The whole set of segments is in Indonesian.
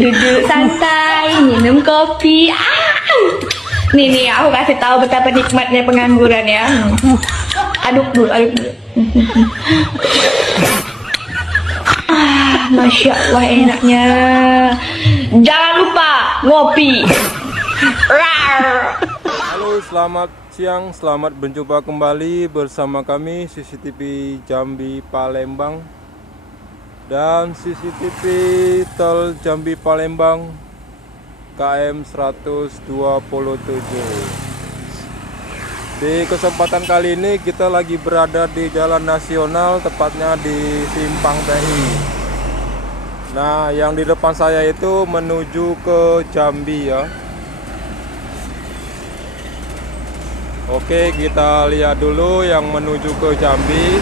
Duduk santai, minum kopi. Nih, aku kasih tahu betapa nikmatnya pengangguran ya. Aduk dulu. Masya Allah enaknya. Jangan lupa ngopi. Halo, selamat siang, selamat berjumpa kembali bersama kami CCTV Jambi Palembang dan CCTV Tol Jambi Palembang KM 127. Di kesempatan kali ini kita lagi berada di jalan nasional, tepatnya di Simpang TI. Nah, yang di depan saya itu menuju ke Jambi ya. Oke, kita lihat dulu yang menuju ke Jambi.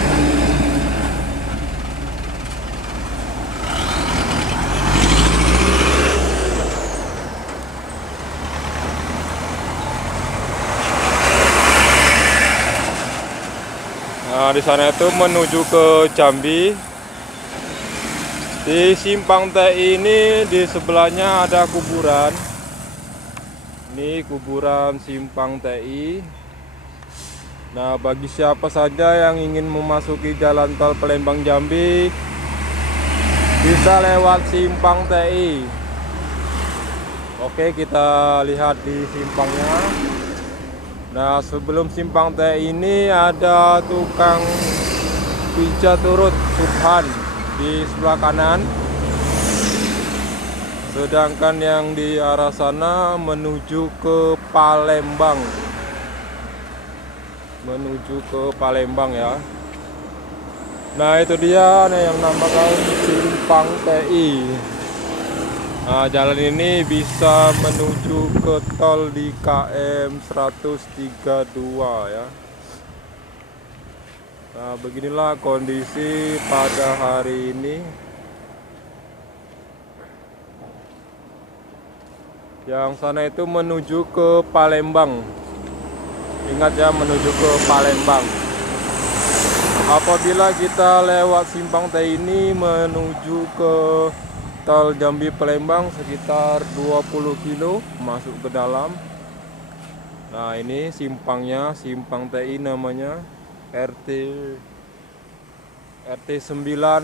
Nah, di sana itu menuju ke Jambi. Di Simpang TI ini di sebelahnya ada kuburan. Ini kuburan Simpang TI. Nah, bagi siapa saja yang ingin memasuki jalan tol Palembang Jambi bisa lewat Simpang TI. Oke, kita lihat di simpangnya. Nah, sebelum Simpang TI ini ada tukang pijat urut Subhan di sebelah kanan. Sedangkan yang di arah sana menuju ke Palembang. Menuju ke Palembang ya. Nah, itu dia yang namakan Simpang TI. Nah, jalan ini bisa menuju ke tol di KM 132 ya. Nah, beginilah kondisi pada hari ini. Yang sana itu menuju ke Palembang. Ingat ya, menuju ke Palembang. Apabila kita lewat Simpang TI ini menuju ke tol Jambi Palembang sekitar 20 kilo masuk ke dalam. Nah, ini simpangnya, Simpang TI namanya, RT 9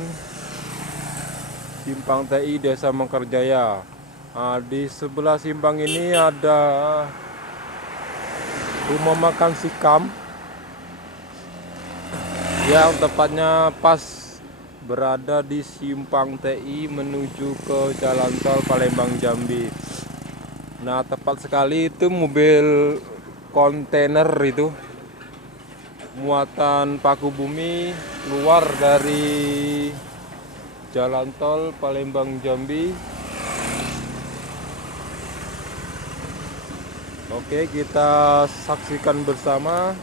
Simpang TI Desa Mangkarjaya. Nah, di sebelah simpang ini ada rumah makan Sikam yang tepatnya pas berada di Simpang TI menuju ke jalan tol Palembang Jambi. Nah, tepat sekali itu mobil kontainer itu muatan paku bumi keluar dari jalan tol Palembang Jambi. Oke, kita saksikan bersama.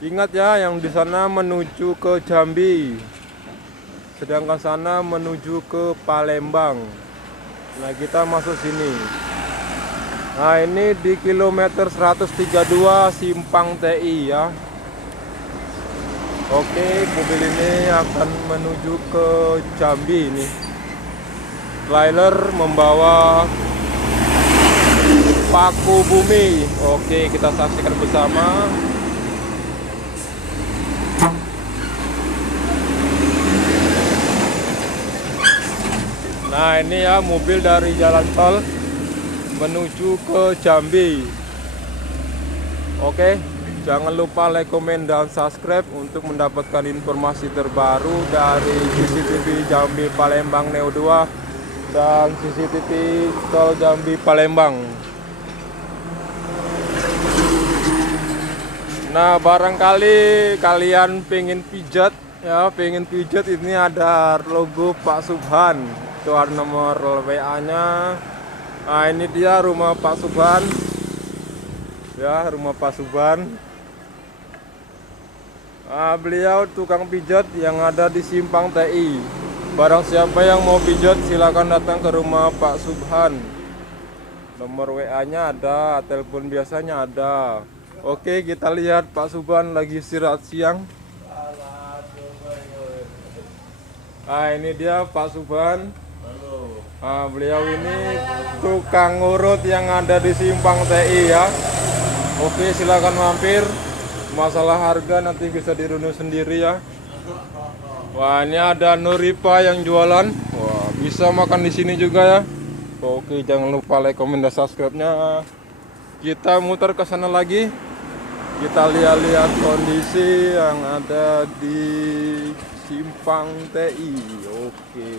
Ingat ya, yang di sana menuju ke Jambi, sedangkan sana menuju ke Palembang. Nah, kita masuk sini. Nah, ini di kilometer 132 Simpang TI ya. Oke, mobil ini akan menuju ke Jambi ini. Trailer membawa paku bumi. Oke, kita saksikan bersama. Nah, ini ya mobil dari jalan tol menuju ke Jambi. Oke, jangan lupa like, komen, dan subscribe untuk mendapatkan informasi terbaru dari CCTV Jambi Palembang Neo 2 dan CCTV Tol Jambi Palembang. Nah, barangkali kalian pengen pijat ya, ini ada logo Pak Subhan. Itu ada nomor WA-nya. Nah, ini dia rumah Pak Subhan. Ya, rumah Pak Subhan. Nah, beliau tukang pijat yang ada di Simpang TI. Barang siapa yang mau pijat silakan datang ke rumah Pak Subhan. Nomor WA-nya ada, telepon biasanya ada. Oke, kita lihat Pak Subhan lagi istirahat siang. Nah, ini dia Pak Subhan. Halo. Nah, beliau ini tukang urut yang ada di Simpang TI ya. Oke, silakan mampir. Masalah harga nanti bisa dirunut sendiri ya. Wah, ini ada Nuripa yang jualan. Wah, bisa makan di sini juga ya. Oke, jangan lupa like, komen, dan subscribe-nya. Kita muter ke sana lagi. Kita lihat-lihat kondisi yang ada di Simpang TI. Oke.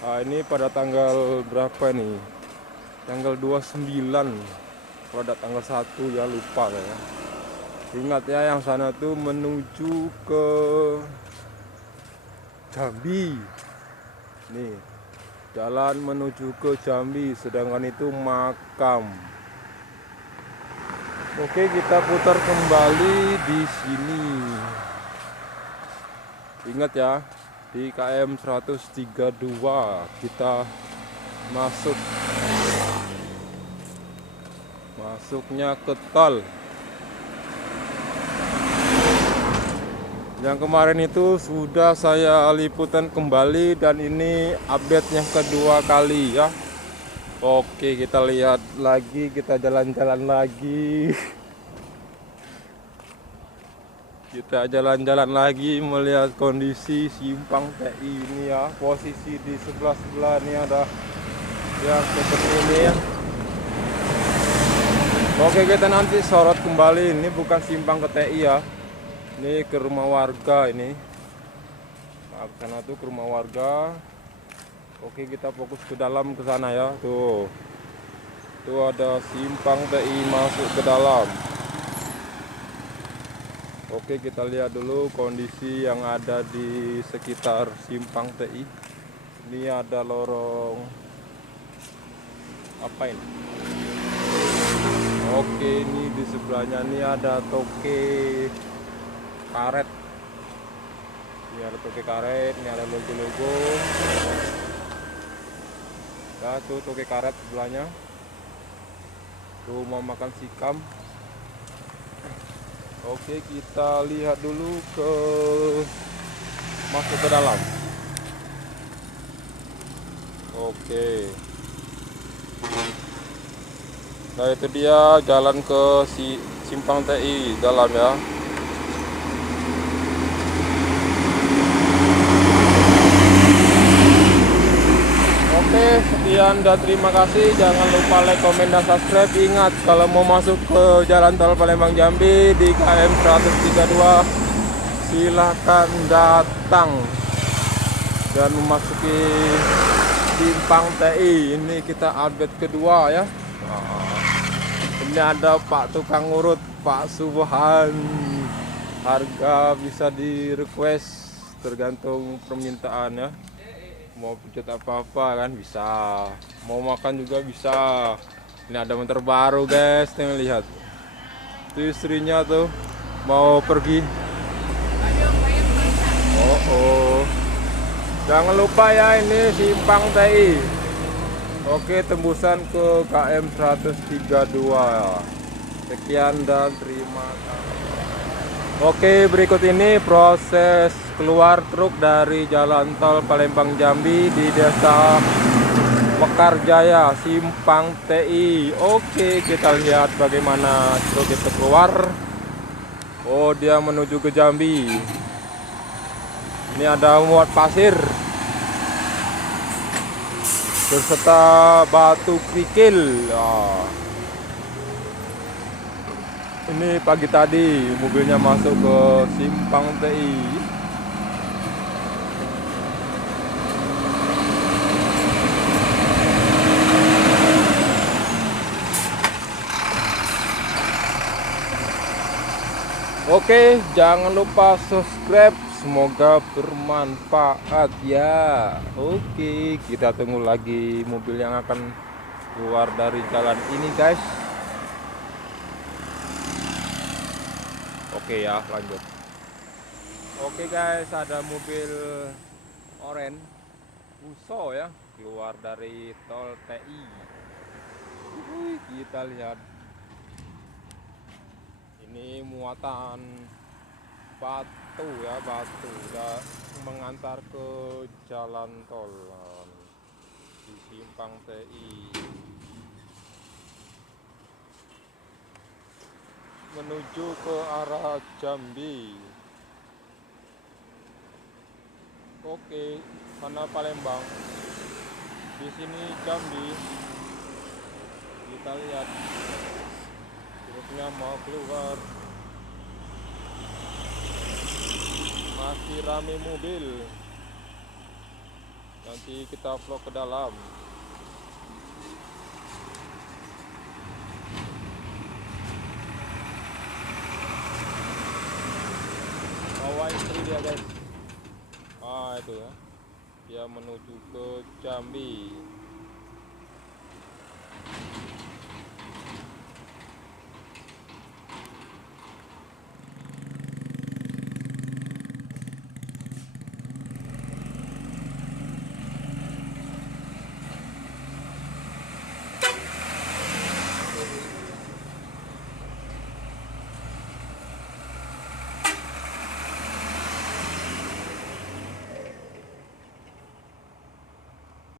Nah, ini pada tanggal berapa nih? Tanggal 29. Kalau ada tanggal 1 ya lupa ya. Ingat ya, yang sana tuh menuju ke Jambi. Nih, jalan menuju ke Jambi, sedangkan itu makam. Oke, kita putar kembali di sini. Ingat ya, di KM 132 kita masuknya ke tol. Yang kemarin itu sudah saya liputan kembali dan ini update yang kedua kali ya. Oke, kita lihat lagi, kita jalan-jalan lagi. Kita jalan-jalan lagi melihat kondisi Simpang TI ini ya. Posisi di sebelah-sebelah ini ada yang seperti ini ya. Oke, kita nanti sorot kembali, ini bukan Simpang ke TI ya. Ini ke rumah warga ini. Nah, ke sana tuh ke rumah warga. Oke, kita fokus ke dalam ke sana ya. Tuh. Tuh ada Simpang TI masuk ke dalam. Oke, kita lihat dulu kondisi yang ada di sekitar Simpang TI. Ini ada lorong apa ini? Oke, ini di sebelahnya ini ada toke karet. Ini ada toke karet, ini ada logo-logo. Nah, tuh toke karet sebelahnya. Rumah makan Sikam. Oke, kita lihat dulu ke masuk ke dalam. Oke. Nah, itu dia jalan ke Simpang TI dalam ya. Oke, sekian dan terima kasih. Jangan lupa like, komen, dan subscribe. Ingat, kalau mau masuk ke jalan tol Palembang Jambi di KM 132, silahkan datang dan memasuki Simpang TI. Ini kita update kedua ya. Ini ada Pak tukang urut, Pak Subhan. Harga bisa di request tergantung permintaan ya. Mau pencet apa-apa kan bisa, mau makan juga bisa. Ini ada motor baru guys, nih lihat. Itu istrinya tuh mau pergi. Oh. Jangan lupa ya, ini Simpang TI. Oke, tembusan ke KM 132. Sekian dan terima kasih. Oke, berikut ini proses keluar truk dari jalan tol Palembang Jambi di desa Mekarjaya, Simpang TI. Oke, kita lihat bagaimana truk itu keluar. Oh, dia menuju ke Jambi. Ini ada muat pasir berserta batu kerikil. Ini pagi tadi mobilnya masuk ke Simpang TI. Oke, jangan lupa subscribe. Semoga bermanfaat ya. Oke, kita tunggu lagi mobil yang akan keluar dari jalan ini guys. Oke ya, lanjut. Oke guys, ada mobil oren Fuso ya keluar dari tol TI. Kita lihat. Ini muatan batu ya, batu udah mengantar ke jalan tol. Simpang TI menuju ke arah Jambi. Oke, sana Palembang, di sini Jambi. Kita lihat truknya mau keluar, masih rame mobil. Nanti kita vlog ke dalam. Bawa istri dia guys. Itu ya, dia menuju ke Jambi.